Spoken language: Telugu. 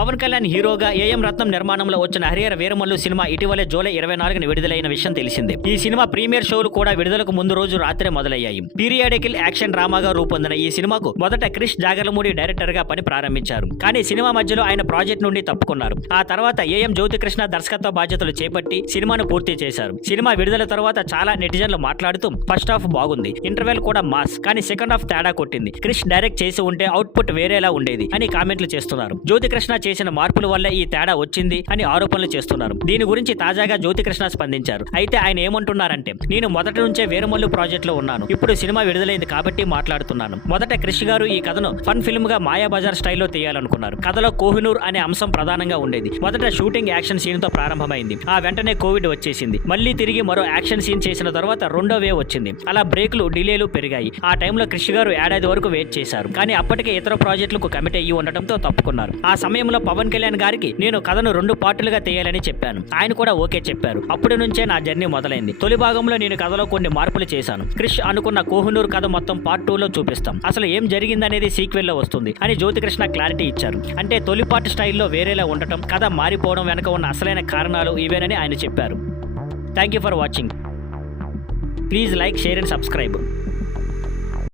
పవన్ కళ్యాణ్ హీరోగా ఏఎం రత్నం నిర్మాణంలో వచ్చిన హరిహర వీరమల్లు సినిమా ఇటీవలే జూలై 24న విడుదలైన విషయం తెలిసిందే. ఈ సినిమా ప్రీమియర్ షోలు కూడా విడుదలకు ముందు రోజు రాత్రే మొదలయ్యాయి. పీరియాడికల్ యాక్షన్ డ్రామాగా రూపొందిన ఈ సినిమాకు మొదట క్రిష్ జాగర్లమూడి డైరెక్టర్ గా పని ప్రారంభించారు. కానీ సినిమా మధ్యలో ఆయన ప్రాజెక్ట్ నుండి తప్పుకున్నారు. ఆ తర్వాత ఏఎం జ్యోతికృష్ణ దర్శకత్వ బాధ్యతలు చేపట్టి సినిమాను పూర్తి చేశారు. సినిమా విడుదల తర్వాత చాలా నెటిజన్లు మాట్లాడుతూ ఫస్ట్ హాఫ్ బాగుంది, ఇంటర్వెల్ కూడా మాస్, కానీ సెకండ్ హాఫ్ తేడా కొట్టింది, క్రిష్ డైరెక్ట్ చేసి ఉంటే అవుట్పుట్ వేరేలా ఉండేది అని కామెంట్లు చేస్తున్నారు. జ్యోతికృష్ణ చేసిన మార్పుల వల్ల ఈ తేడా వచ్చింది అని ఆరోపణలు చేస్తున్నారు. దీని గురించి తాజాగా జ్యోతికృష్ణ స్పందించారు. అయితే ఆయన ఏమంటున్నారంటే, నేను మొదటి నుంచే వీరమల్లు ప్రాజెక్ట్ లో ఉన్నాను, ఇప్పుడు సినిమా విడుదలైంది కాబట్టి మాట్లాడుతున్నాను. మొదట క్రిష్ గారు ఈ కథను ఫన్ ఫిల్మ్ గా మాయాబజార్ స్టైల్లో తీయాలనుకున్నారు. కథలో కోహినూర్ అనే అంశం ప్రధానంగా ఉండేది. మొదట షూటింగ్ యాక్షన్ సీన్ తో ప్రారంభమైంది. ఆ వెంటనే కోవిడ్ వచ్చేసింది. మళ్ళీ తిరిగి మరో యాక్షన్ సీన్ చేసిన తర్వాత రెండో వేవ్ వచ్చింది. అలా బ్రేక్లు డిలేలు పెరిగాయి. ఆ టైంలో క్రిష్ గారు ఏడాది వరకు వెయిట్ చేశారు. కానీ అప్పటికే ఇతర ప్రాజెక్టులకు కమిట్ అయ్యి ఉండటంతో తప్పుకున్నారు. ఆ సమయంలో పవన్ కళ్యాణ్ గారికి నేను కథను 2 పార్టులుగా తీయాలని చెప్పాను. ఆయన కూడా ఓకే చెప్పారు. అప్పటి నుంచే నా జర్నీ మొదలైంది. తొలి భాగంలో నేను కథలో కొన్ని మార్పులు చేశాను. క్రిష్ అనుకున్న కోహినూర్ కథ మొత్తం పార్ట్ 2లో చూపిస్తాం. అసలు ఏం జరిగిందనేది సీక్వెల్ లో వస్తుంది అని జ్యోతికృష్ణ క్లారిటీ ఇచ్చారు. అంటే తొలి పార్ట్ స్టైల్లో వేరేలా ఉండటం, కథ మారిపోవడం వెనక ఉన్న అసలైన కారణాలు ఇవేనని ఆయన చెప్పారు. Thank you for watching. Please like, share and subscribe.